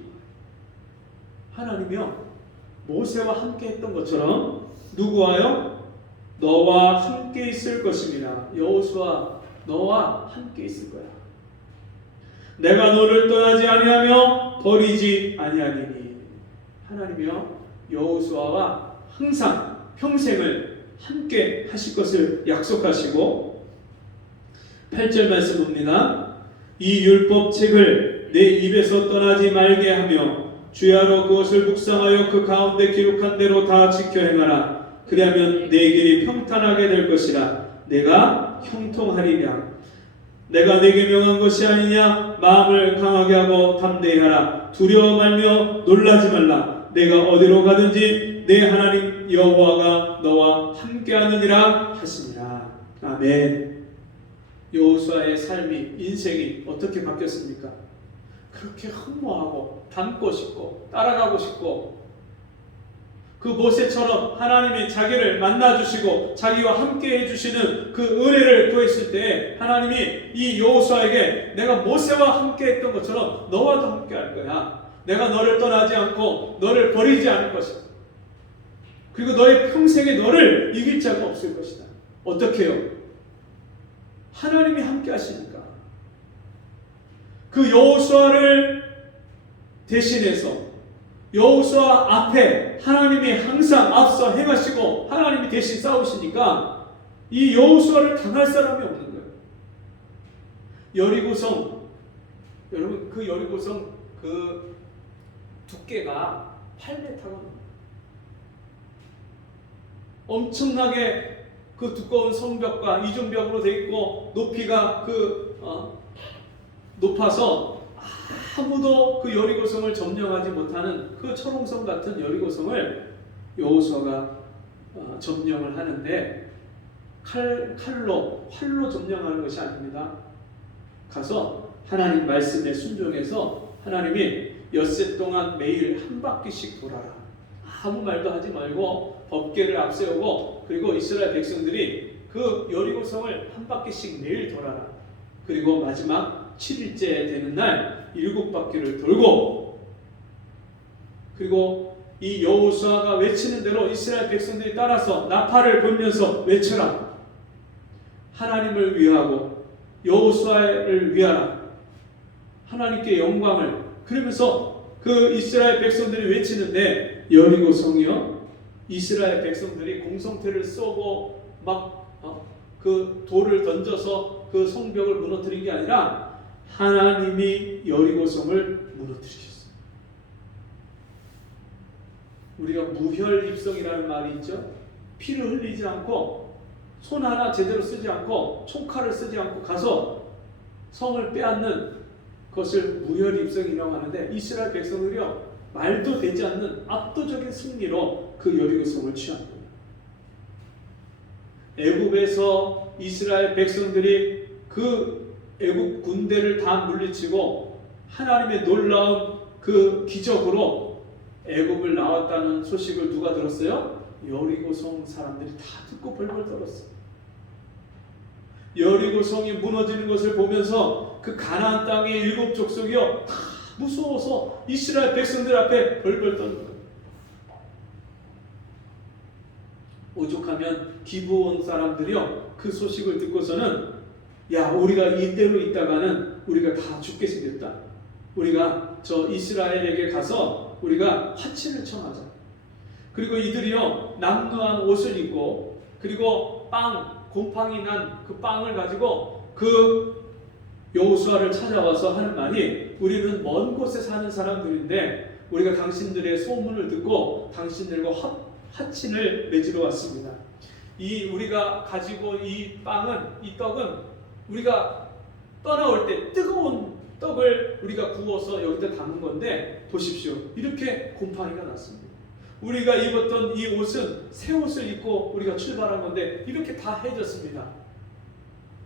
하나님이요, 모세와 함께 했던 것처럼 누구와요? 너와 함께 있을 것입니다. 여호수아, 너와 함께 있을 거야. 내가 너를 떠나지 아니하며 버리지 아니하리니. 하나님이요, 여호수아와 항상 평생을 함께 하실 것을 약속하시고, 8절 말씀 봅니다. 이 율법책을 내 입에서 떠나지 말게 하며 주야로 그것을 묵상하여 그 가운데 기록한 대로 다 지켜 행하라. 그리하면 내 길이 평탄하게 될 것이라. 내가 형통하리냐. 내가 내게 명한 것이 아니냐. 마음을 강하게 하고 담대히 하라. 두려워 말며 놀라지 말라. 내가 어디로 가든지 내 하나님 여호와가 너와 함께하느니라 하시니라. 아멘. 여호수아의 삶이, 인생이 어떻게 바뀌었습니까? 그렇게 흠모하고 닮고 싶고 따라가고 싶고, 그 모세처럼 하나님이 자기를 만나주시고 자기와 함께 해주시는 그 은혜를 구했을 때 하나님이 이 여호수아에게 내가 모세와 함께 했던 것처럼 너와도 함께 할 거야. 내가 너를 떠나지 않고 너를 버리지 않을 것이다. 그리고 너의 평생에 너를 이길 자가 없을 것이다. 어떻게 해요? 하나님이 함께 하시니까. 그 여호수아를 대신해서 여호수아 앞에 하나님이 항상 앞서 행하시고 하나님이 대신 싸우시니까 이 여호수아를 당할 사람이 없는 거예요. 여리고성, 여러분, 그 여리고성 그 두께가 8m가 엄청나게 그 두꺼운 성벽과 이중벽으로 되어 있고 높이가 높아서 아무도 그 여리고성을 점령하지 못하는 그 철옹성 같은 여리고성을 여호수아가 점령을 하는데, 활로 점령하는 것이 아닙니다. 가서 하나님 말씀에 순종해서 하나님이 엿새 동안 매일 한 바퀴씩 돌아라. 아무 말도 하지 말고 법궤를 앞세우고, 그리고 이스라엘 백성들이 그 여리고성을 한 바퀴씩 매일 돌아라. 그리고 마지막 7일째 되는 날 7바퀴를 돌고, 그리고 이 여호수아가 외치는 대로 이스라엘 백성들이 따라서 나팔을 불면서 외쳐라. 하나님을 위하고 여호수아를 위하라. 하나님께 영광을. 그러면서 그 이스라엘 백성들이 외치는데, 여리고성이요, 이스라엘 백성들이 공성태를 쏘고 막 그 돌을 던져서 그 성벽을 무너뜨린 게 아니라 하나님이 여리고성을 무너뜨리셨어요. 우리가 무혈입성이라는 말이 있죠. 피를 흘리지 않고, 손 하나 제대로 쓰지 않고, 총칼을 쓰지 않고 가서 성을 빼앗는 것을 무혈입성이라고 하는데, 이스라엘 백성들이요, 말도 되지 않는 압도적인 승리로 그 여리고성을 취한 겁니다. 애굽에서 이스라엘 백성들이 그 애굽 군대를 다 물리치고 하나님의 놀라운 그 기적으로 애굽을 나왔다는 소식을 누가 들었어요? 여리고성 사람들이 다 듣고 벌벌 떨었어요. 여리고성이 무너지는 것을 보면서 그 가나안 땅의 7 족속이요, 다 무서워서 이스라엘 백성들 앞에 벌벌 떠는 거예요. 오죽하면 기브온 사람들이요, 그 소식을 듣고서는, 야, 우리가 이대로 있다가는 우리가 다 죽게 생겼다. 우리가 저 이스라엘에게 가서 우리가 화친을 청하자. 그리고 이들이요, 남루한 옷을 입고, 그리고 곰팡이 난 그 빵을 가지고 그 여호수아를 찾아와서 하는 말이, 우리는 먼 곳에 사는 사람들인데 우리가 당신들의 소문을 듣고 당신들과 화친을 맺으러 왔습니다. 우리가 가지고 이 떡은 우리가 떠나올 때 뜨거운 떡을 우리가 구워서 여기다 담은 건데, 보십시오. 이렇게 곰팡이가 났습니다. 우리가 입었던 이 옷은 새 옷을 입고 우리가 출발한 건데 이렇게 다 해졌습니다.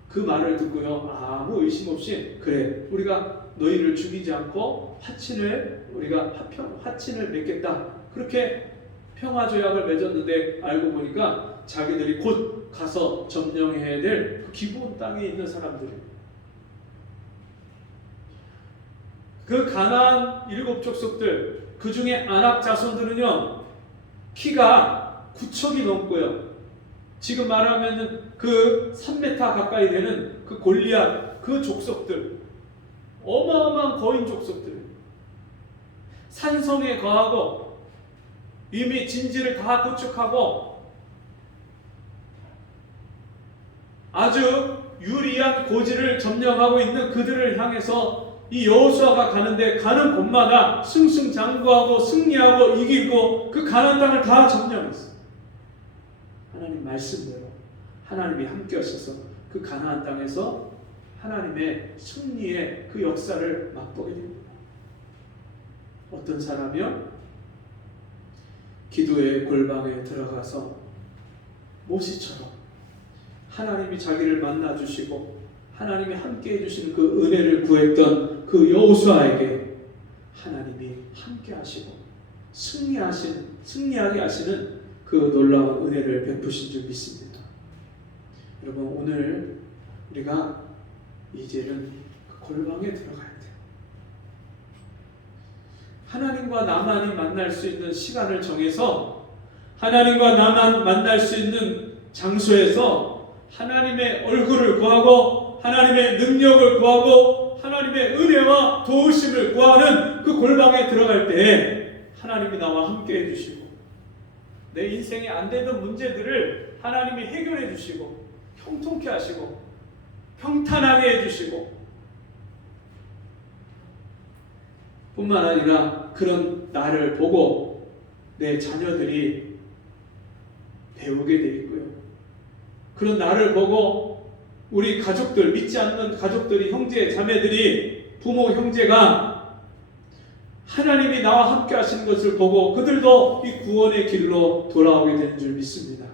그 말을 듣고요, 아무 의심 없이, 그래, 우리가 너희를 죽이지 않고 화친을 맺겠다. 그렇게 평화조약을 맺었는데, 알고 보니까 자기들이 곧 가서 점령해야 될 그 기브온 땅에 있는 사람들이에요. 그 가나안 7 족속들, 그 중에 아낙 자손들은요, 키가 9척이 넘고요, 지금 말하면 그 3m 가까이 되는 그 골리앗, 그 족속들, 어마어마한 거인 족속들, 산성에 거하고 이미 진지를 다 구축하고 아주 유리한 고지를 점령하고 있는 그들을 향해서 이 여호수아가 가는 곳마다 승승장구하고 승리하고 이기고 그 가나안 땅을 다 점령했어요. 하나님 말씀대로 하나님이 함께 하셔서 그 가나안 땅에서 하나님의 승리의 그 역사를 맛보게 됩니다. 어떤 사람이요, 기도의 골방에 들어가서 모시처럼 하나님이 자기를 만나주시고 하나님이 함께 해주시는 그 은혜를 구했던 그 여호수아에게 하나님이 함께 하시고 승리하게 하시는 그 놀라운 은혜를 베푸신 줄 믿습니다. 여러분, 오늘 우리가 이제는 그 골방에 들어가야 돼요. 하나님과 나만이 만날 수 있는 시간을 정해서 하나님과 나만 만날 수 있는 장소에서 하나님의 얼굴을 구하고 하나님의 능력을 구하고 하나님의 은혜와 도우심을 구하는 그 골방에 들어갈 때 하나님이 나와 함께 해주시고 내 인생에 안 되던 문제들을 하나님이 해결해 주시고 형통케 하시고 평탄하게 해주시고, 뿐만 아니라 그런 나를 보고 내 자녀들이 배우게 돼 있고요, 그런 나를 보고 우리 가족들, 믿지 않는 가족들이, 형제 자매들이, 부모 형제가 하나님이 나와 함께 하시는 것을 보고 그들도 이 구원의 길로 돌아오게 되는 줄 믿습니다.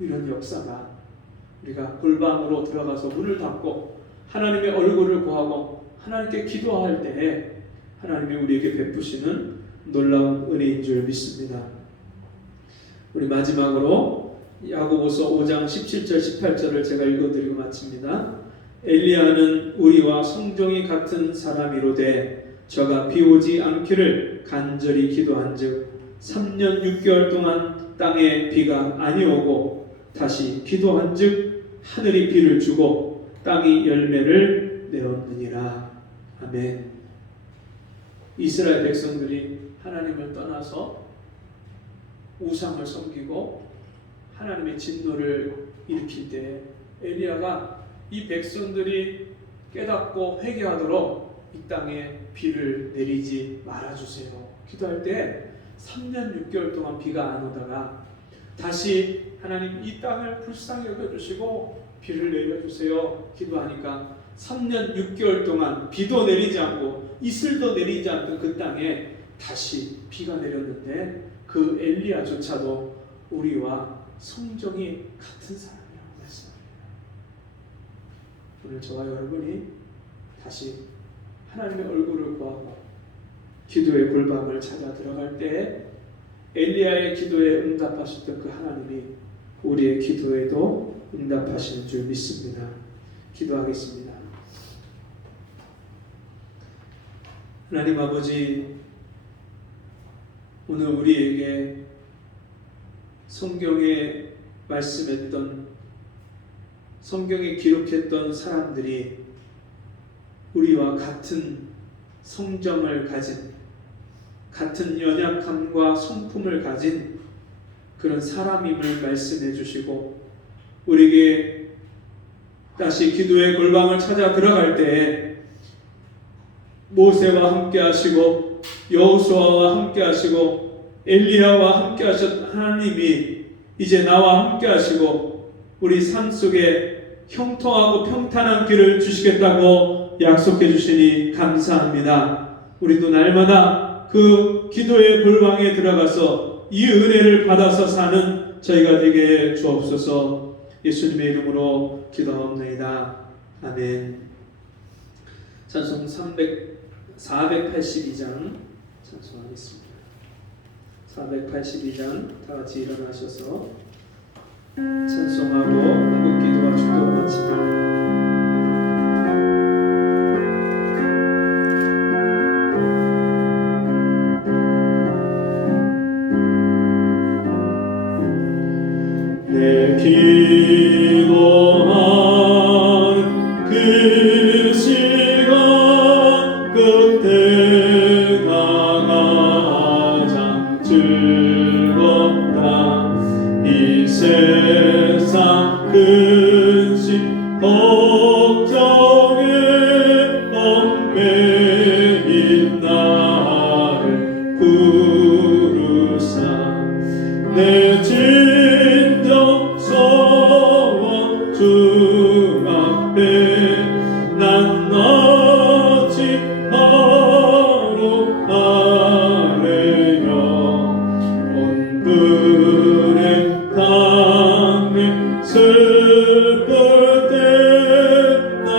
이런 역사가 우리가 골방으로 들어가서 문을 닫고 하나님의 얼굴을 구하고 하나님께 기도할 때에 하나님이 우리에게 베푸시는 놀라운 은혜인 줄 믿습니다. 우리 마지막으로 야고보서 5장 17절 18절을 제가 읽어드리고 마칩니다. 엘리야는 우리와 성종이 같은 사람이로되 저가 비 오지 않기를 간절히 기도한즉 3년 6개월 동안 땅에 비가 아니오고 다시 기도한즉 하늘이 비를 주고 땅이 열매를 내었느니라. 아멘. 이스라엘 백성들이 하나님을 떠나서 우상을 섬기고 하나님의 진노를 일으킬 때 엘리야가 이 백성들이 깨닫고 회개하도록 이 땅에 비를 내리지 말아주세요 기도할 때 3년 6개월 동안 비가 안 오다가 다시 하나님 이 땅을 불쌍히 여겨주시고 비를 내려주세요 기도하니까 3년 6개월 동안 비도 내리지 않고 이슬도 내리지 않던 그 땅에 다시 비가 내렸는데 그 엘리야조차도 우리와 성정이 같은 사람이라고 말씀합니다. 오늘 저와 여러분이 다시 하나님의 얼굴을 구하고 기도의 골방을 찾아 들어갈 때 엘리야의 기도에 응답하셨던 그 하나님이 우리의 기도에도 응답하시는 줄 믿습니다. 기도하겠습니다. 하나님 아버지, 오늘 우리에게 성경에 말씀했던, 성경에 기록했던 사람들이 우리와 같은 성정을 가진, 같은 연약함과 성품을 가진 그런 사람임을 말씀해 주시고 우리에게 다시 기도의 골방을 찾아 들어갈 때 모세와 함께 하시고 여호수아와 함께 하시고 엘리야와 함께 하셨던 하나님이 이제 나와 함께 하시고 우리 삶 속에 형통하고 평탄한 길을 주시겠다고 약속해 주시니 감사합니다. 우리도 날마다 그 기도의 골방에 들어가서 이 은혜를 받아서 사는 저희가 되게 주옵소서. 예수님의 이름으로 기도하옵나이다. 아멘. 찬송 482장 찬송하겠습니다. 482장 다 같이 일어나셔서 찬송하고 궁극기도와 축도를 마칩니다. 내 기도하는 그 시간 그때가 가장 즐겁다. 이 세상 근심 걱정에 얽매인 나를 부르사 내 진정 소원 주 앞에 난 어찌 하루 아래며 온 불에 당해 슬플 때 나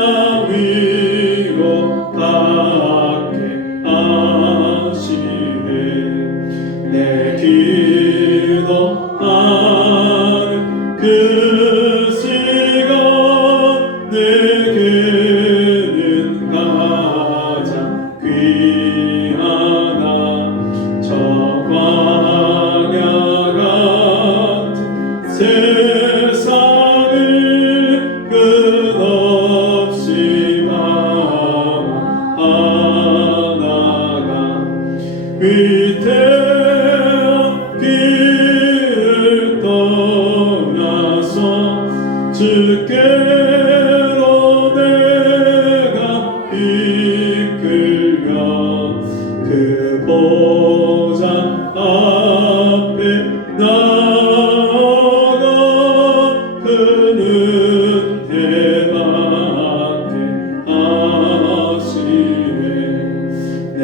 위로받게 하시네. 내 기도하는 그 시간 내게는 가장 귀하다. 저 광야 같은 세상을 끝없이 방황하다가 위태한 길을 떠나서 주께로 내가 이끌려 그 보좌 앞에 나아가 그는 은혜 받게 하시네. 내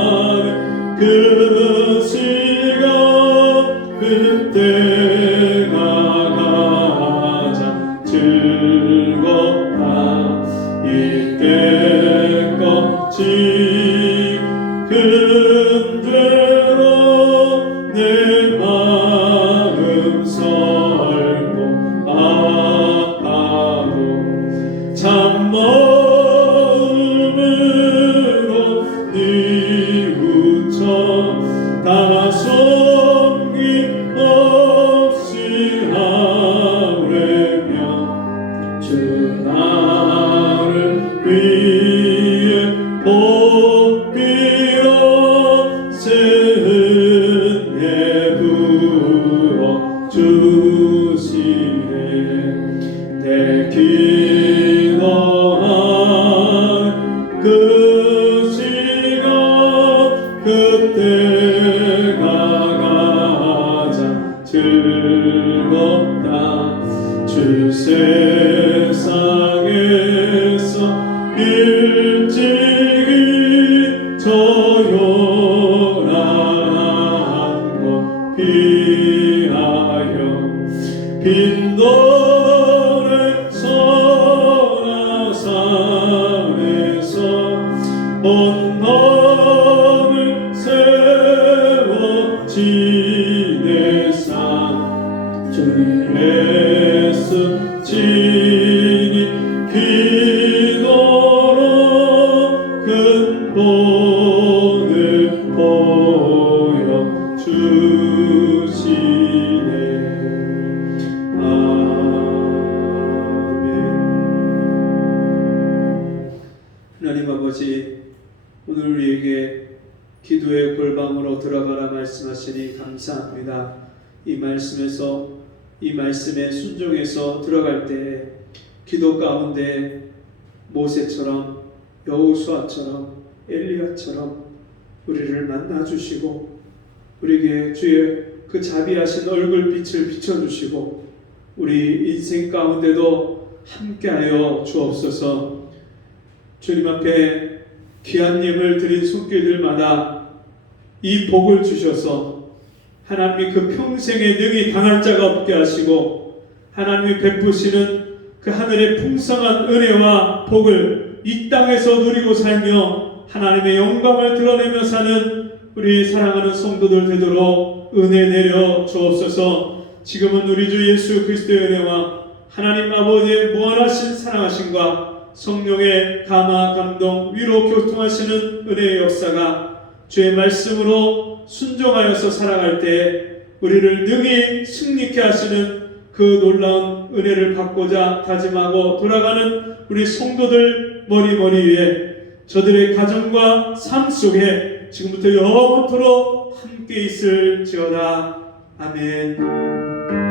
기도하는 그 시간 그때가 가장 즐겁다. 이때 즐겁다. 주 세상에서 일찍이 저요란 것 피하여 빈도를 선하산에서 온 놈을 세워 지내산 주님 애쓰시니 기도로 큰 본을 보여 주시네. 하나님 아버지, 오늘 우리에게 기도의 골방으로 들어가라 말씀하시니 감사합니다. 이 말씀에서, 이 말씀에 순종해서 들어갈 때 기도 가운데 모세처럼, 여호수아처럼, 엘리야처럼 우리를 만나주시고 우리에게 주의 그 자비하신 얼굴빛을 비춰주시고 우리 인생 가운데도 함께하여 주옵소서. 주님 앞에 귀한 예물 드린 손길들마다 이 복을 주셔서 하나님이 그 평생에 능히 당할 자가 없게 하시고 하나님이 베푸시는 그 하늘의 풍성한 은혜와 복을 이 땅에서 누리고 살며 하나님의 영광을 드러내며 사는 우리 사랑하는 성도들 되도록 은혜 내려 주옵소서. 지금은 우리 주 예수 그리스도의 은혜와 하나님 아버지의 무한하신 사랑하심과 성령의 감화, 감동, 위로 교통하시는 은혜의 역사가 주의 말씀으로 순종하여서 살아갈 때 우리를 능히 승리케 하시는 그 놀라운 은혜를 받고자 다짐하고 돌아가는 우리 성도들 머리 위에 저들의 가정과 삶 속에 지금부터 영원토록 함께 있을지어다. 아멘.